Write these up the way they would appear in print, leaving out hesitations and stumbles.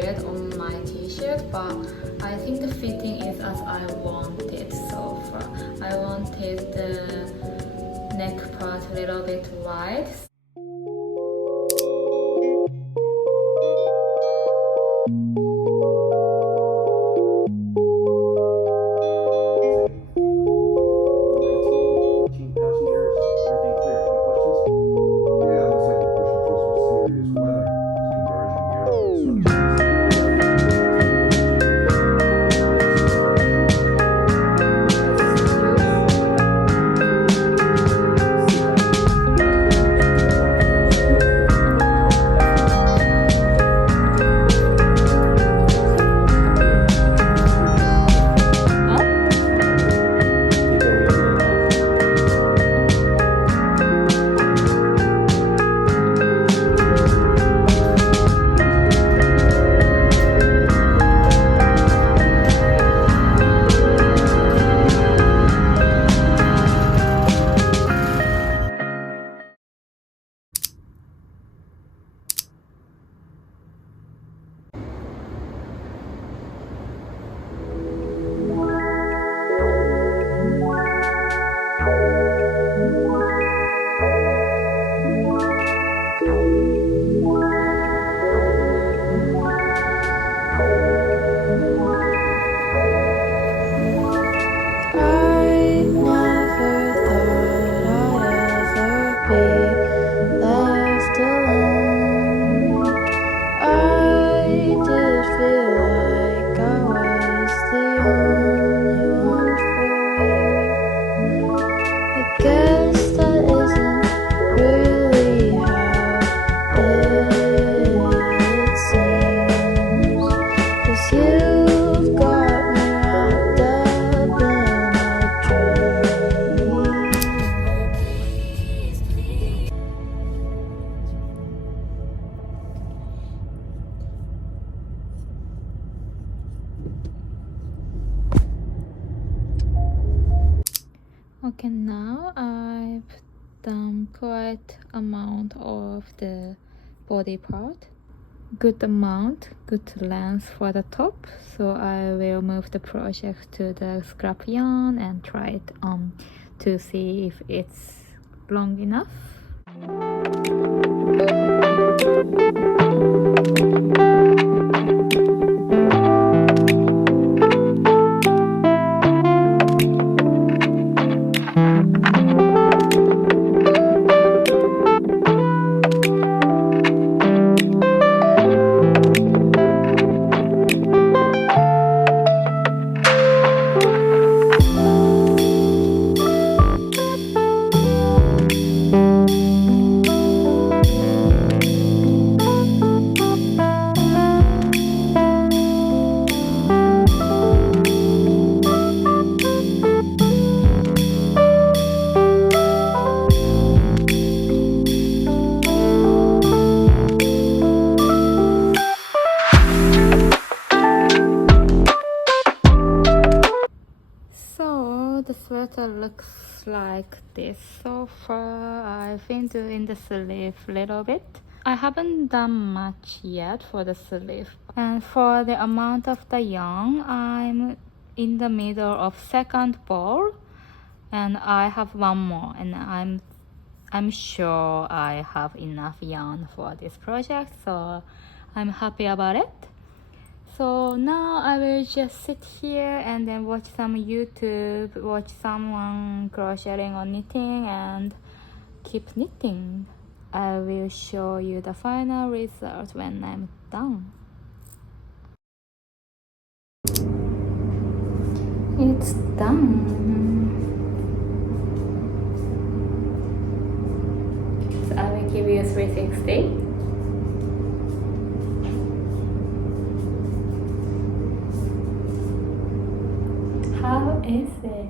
good on my t-shirt, but I think the fitting is as I wanted so far. I wanted the neck part a little bit wide. Okay, now I've done quite amount of the body part. Good amount, good length for the top. So I will move the project to the scrap yarn and try it on to see if it's long enough. The sweater looks like this so far. I've been doing the sleeve a little bit. I haven't done much yet for the sleeve. And for the amount of the yarn, I'm in the middle of second ball, and I have one more, and I'm sure I have enough yarn for this project, so I'm happy about it. So now I will just sit here and then watch some YouTube, watch someone crocheting or knitting, and keep knitting. I will show you the final result when I'm done. It's done. So I will give you 360. How is it?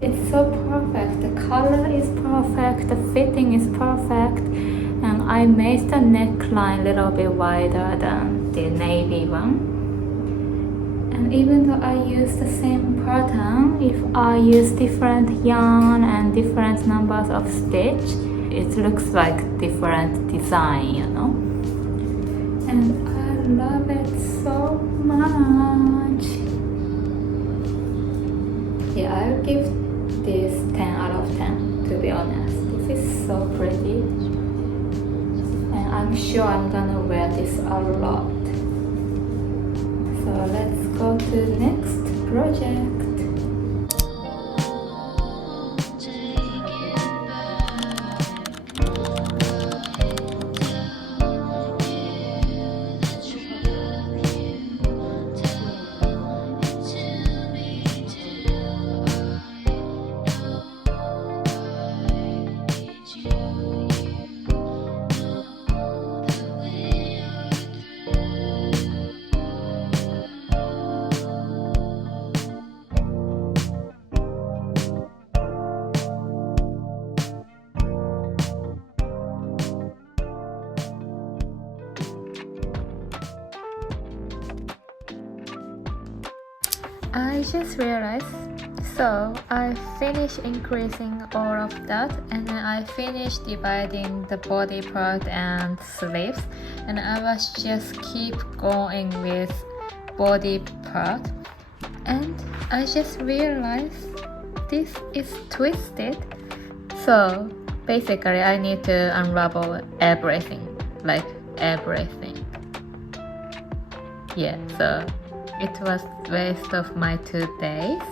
It's so perfect. The color is perfect, the fitting is perfect, and I made the neckline a little bit wider than the navy one. And even though I use the same pattern, if I use different yarn and different numbers of stitch, it looks like different design, you know. And I love it so much. Yeah, I'll give this 10 out of 10, to be honest. This is so pretty, and I'm sure I'm gonna wear this a lot. So let's go to the next project. I just realized, so I finished increasing all of that, and then I finished dividing the body part and sleeves, and I was just keep going with body part, and I just realized this is twisted. So basically I need to unravel everything, like everything. Yeah, so it was waste of my 2 days.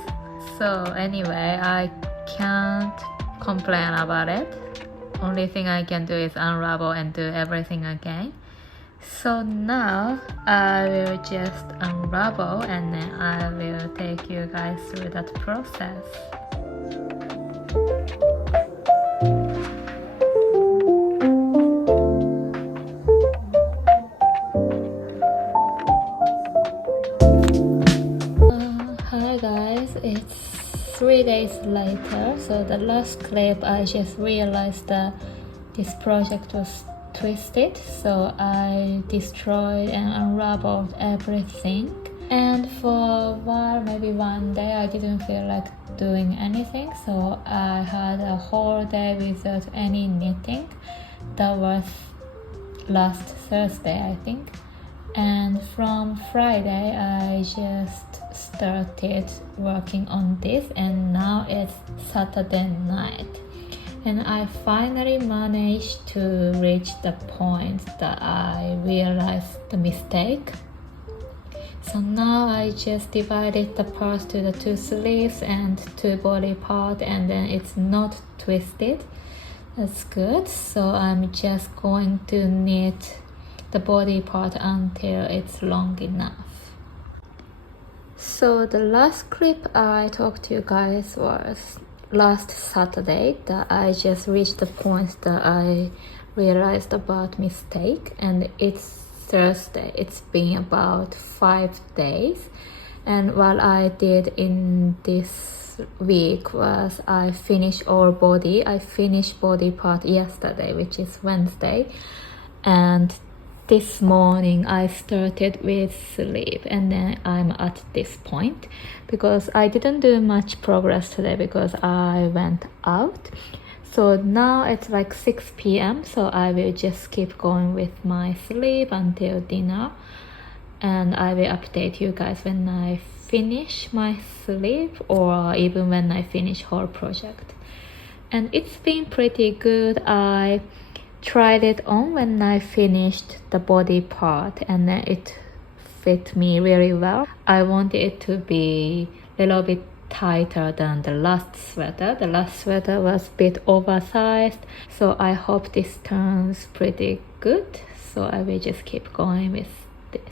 So anyway, I can't complain about it. Only thing I can do is unravel and do everything again. So now I will just unravel, and then I will take you guys through that process. Hi guys, it's 3 days later. So the last clip I just realized that this project was twisted, so I destroyed and unraveled everything. And for a while, maybe one day, I didn't feel like doing anything, so I had a whole day without any knitting. That was last Thursday, I think. And from Friday I just started working on this, and now it's Saturday night, and I finally managed to reach the point that I realized the mistake. So now I just divided the parts to the 2 sleeves and 2 body part, and then it's not twisted. That's good. So I'm just going to knit the body part until it's long enough. So the last clip I talked to you guys was last Saturday, that I just reached the point that I realized about mistake, and it's Thursday. It's been about 5 days, and what I did in this week was I finished all body. I finished body part yesterday, which is Wednesday, and this morning I started with sleeve, and then I'm at this point because I didn't do much progress today because I went out. So now it's like 6 p.m. so I will just keep going with my sleeve until dinner, and I will update you guys when I finish my sleeve, or even when I finish whole project. And it's been pretty good. I tried it on when I finished the body part, and then it fit me really well. I wanted it to be a little bit tighter than the last sweater. The last sweater was a bit oversized, so I hope this turns pretty good. So I will just keep going with this.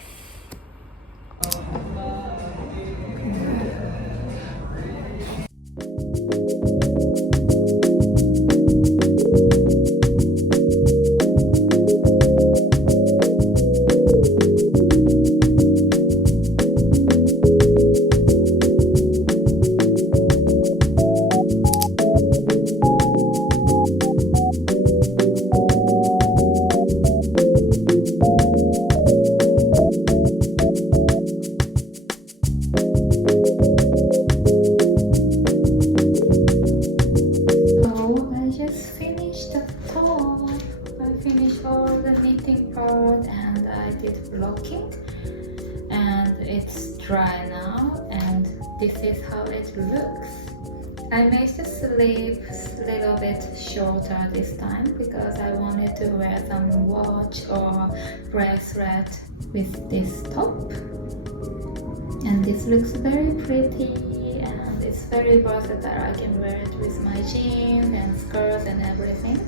it's dry now, and this is how it looks. I made the sleeves a little bit shorter this time because I wanted to wear some watch or bracelet with this top. And this looks very pretty and it's very versatile. I can wear it with my jeans and skirts and everything.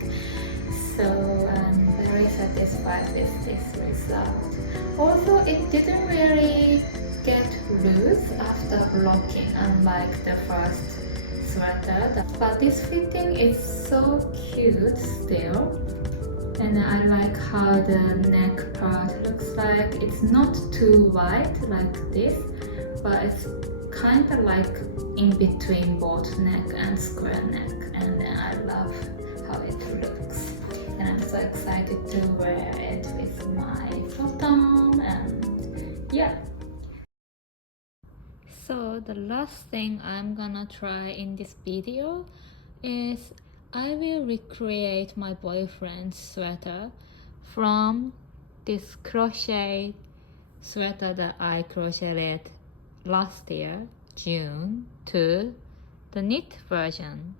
So I'm very satisfied with this result. Also, it didn't really get loose after blocking, unlike the first sweater. But this fitting is so cute still. And I like how the neck part looks like. It's not too wide like this, but it's kind of like in between both neck and square neck. And I love how it looks. And I'm so excited to wear it with my bottom, and yeah. So the last thing I'm gonna try in this video is I will recreate my boyfriend's sweater from this crochet sweater that I crocheted last year, June, to the knit version.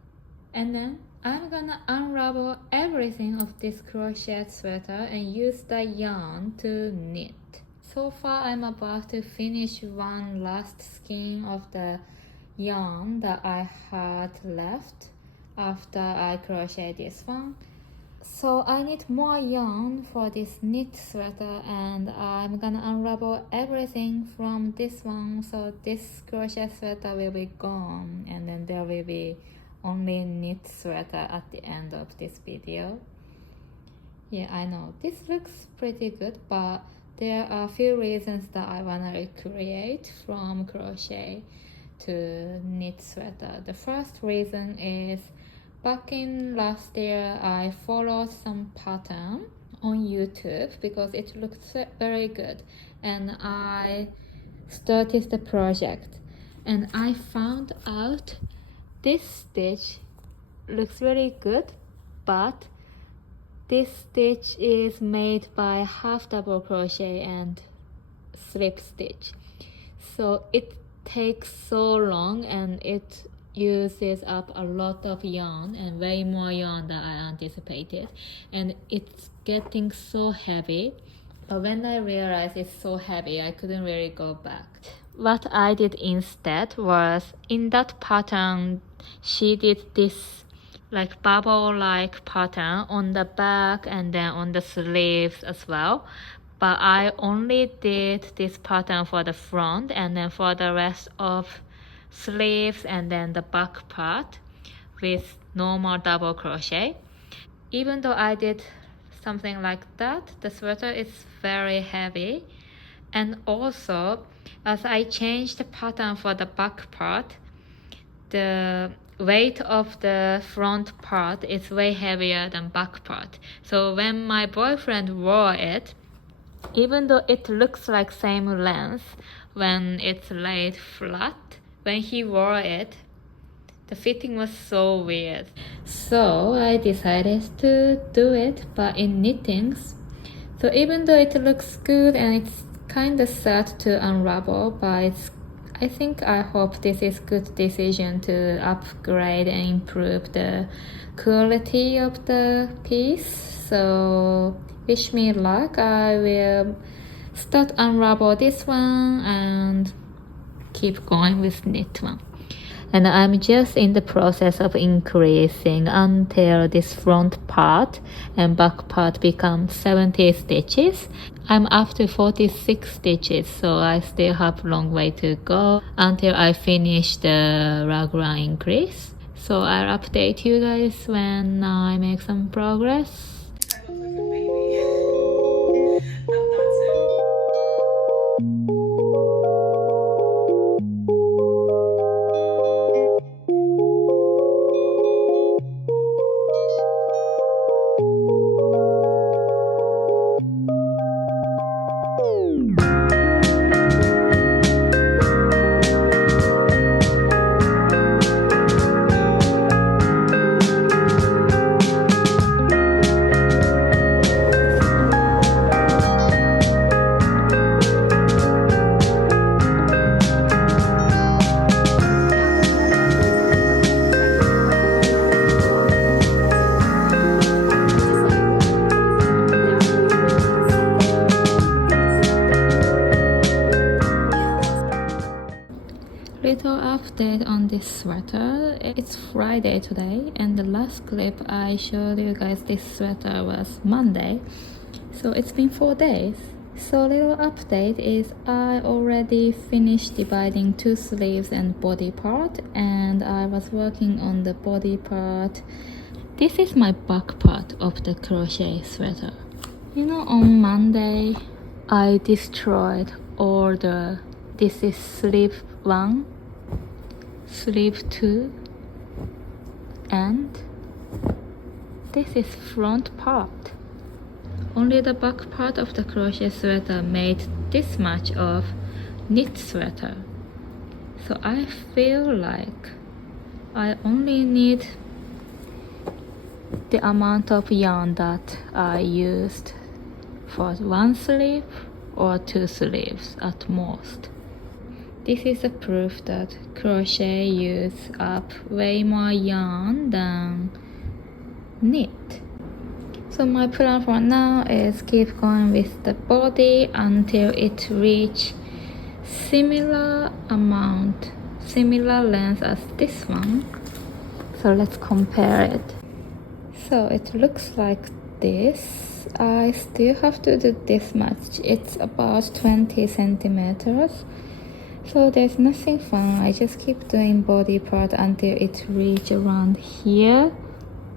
And then I'm gonna unravel everything of this crochet sweater and use the yarn to knit. So far I'm about to finish one last skein of the yarn that I had left after I crocheted this one. So I need more yarn for this knit sweater, and I'm gonna unravel everything from this one, so this crochet sweater will be gone and then there will be only knit sweater at the end of this video. Yeah, I know this looks pretty good, but there are a few reasons that I wanna recreate from crochet to knit sweater. The first reason is back in last year I followed some pattern on YouTube because it looked very good, and I started the project and I found out this stitch looks really good, but this stitch is made by half double crochet and slip stitch, so it takes so long and it uses up a lot of yarn, and way more yarn than I anticipated, and it's getting so heavy. But when I realized it's so heavy, I couldn't really go back. What I did instead was, in that pattern she did this like bubble like pattern on the back and then on the sleeves as well, but I only did this pattern for the front, and then for the rest of sleeves and then the back part with normal double crochet. Even though I did something like that, the sweater is very heavy, and also as I changed the pattern for the back part, the weight of the front part is way heavier than back part. So when my boyfriend wore it, even though it looks like same length when it's laid flat, when he wore it, the fitting was so weird. So I decided to do it, but in knittings. So even though it looks good and it's kind of sad to unravel, but I hope this is good decision to upgrade and improve the quality of the piece. So wish me luck. I will start unravel this one and keep going with knit one. And I'm just in the process of increasing until this front part and back part becomes 70 stitches. I'm up to 46 stitches, so I still have a long way to go until I finish the raglan increase. So I'll update you guys when I make some progress. I look like a baby. I'm not so. Little update on this sweater. It's Friday today, and the last clip I showed you guys this sweater was Monday, so it's been 4 days. So little update is I already finished dividing 2 sleeves and body part, and I was working on the body part. This is my back part of the crochet sweater. You know, on Monday I destroyed all the, this is sleeve 1, sleeve 2, and this is front part. Only the back part of the crochet sweater made this much of knit sweater. So I feel like I only need the amount of yarn that I used for 1 sleeve or 2 sleeves at most. This is a proof that crochet uses up way more yarn than knit. So my plan for now is keep going with the body until it reach similar amount, similar length as this one. So let's compare it. So it looks like this. I still have to do this much. It's about 20 centimeters. So there's nothing fun. I just keep doing body part until it reach around here.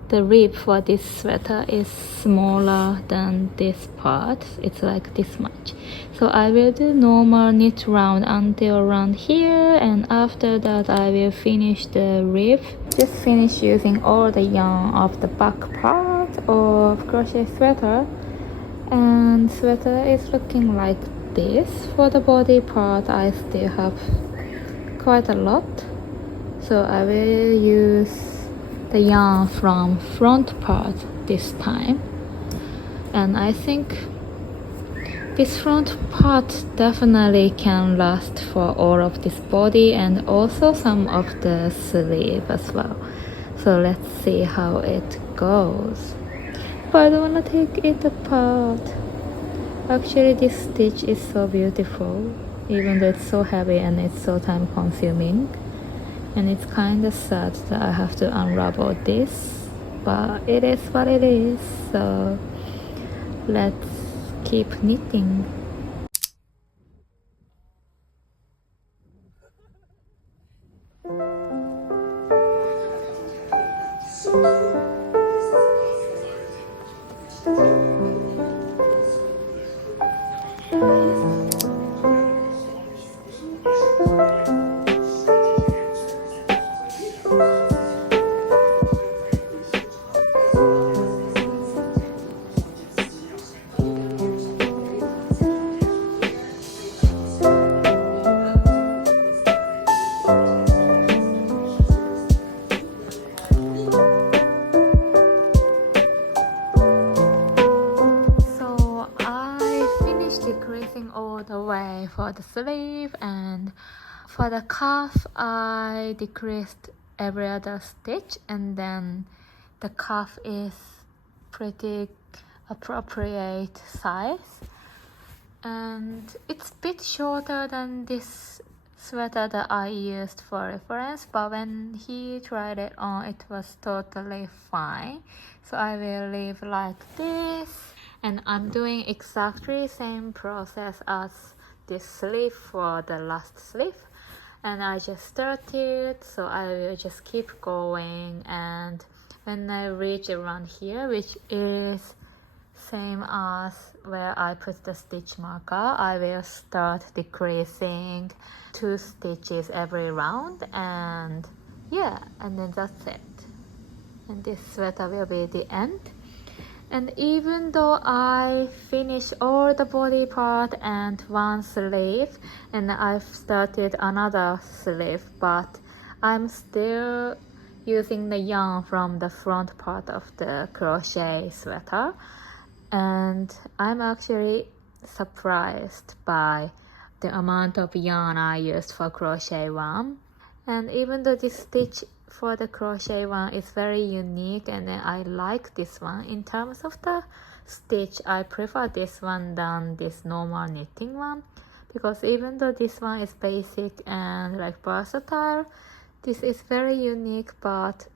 The rib for this sweater is smaller than this part. It's like this much. So I will do normal knit round until around here, and after that I will finish the rib. Just finish using all the yarn of the back part of crochet sweater, and sweater is looking like this. For the body part I still have quite a lot, so I will use the yarn from front part this time. And I think this front part definitely can last for all of this body and also some of the sleeve as well. So let's see how it goes. But I don't want to take it apart. Actually, this stitch is so beautiful, even though it's so heavy and it's so time consuming. And it's kind of sad that I have to unravel this, but it is what it is. So let's keep knitting. All the way for the sleeve, and for the cuff I decreased every other stitch, and then the cuff is pretty appropriate size, and it's a bit shorter than this sweater that I used for reference, but when he tried it on it was totally fine. So I will leave like this. And I'm doing exactly same process as this sleeve for the last sleeve, and I just started, so I will just keep going, and when I reach around here, which is same as where I put the stitch marker, I will start decreasing 2 stitches every round, and yeah, and then that's it. And this sweater will be the end. And even though I finished all the body part and 1 sleeve, and I've started another sleeve, but I'm still using the yarn from the front part of the crochet sweater, and I'm actually surprised by the amount of yarn I used for crochet 1. And even though this stitch for the crochet one is very unique, and then I like this one, in terms of the stitch I prefer this one than this normal knitting one, because even though this one is basic and like versatile, this is very unique but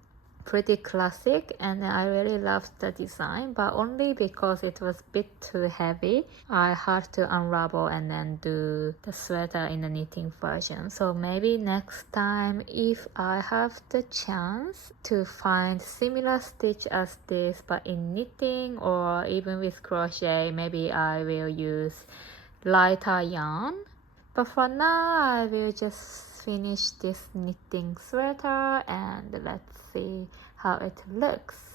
pretty classic, and I really loved the design, but only because it was a bit too heavy. I had to unravel and then do the sweater in the knitting version. So maybe next time, if I have the chance to find similar stitch as this but in knitting or even with crochet, maybe I will use lighter yarn. But for now, I will just finish this knitting sweater and let's see how it looks.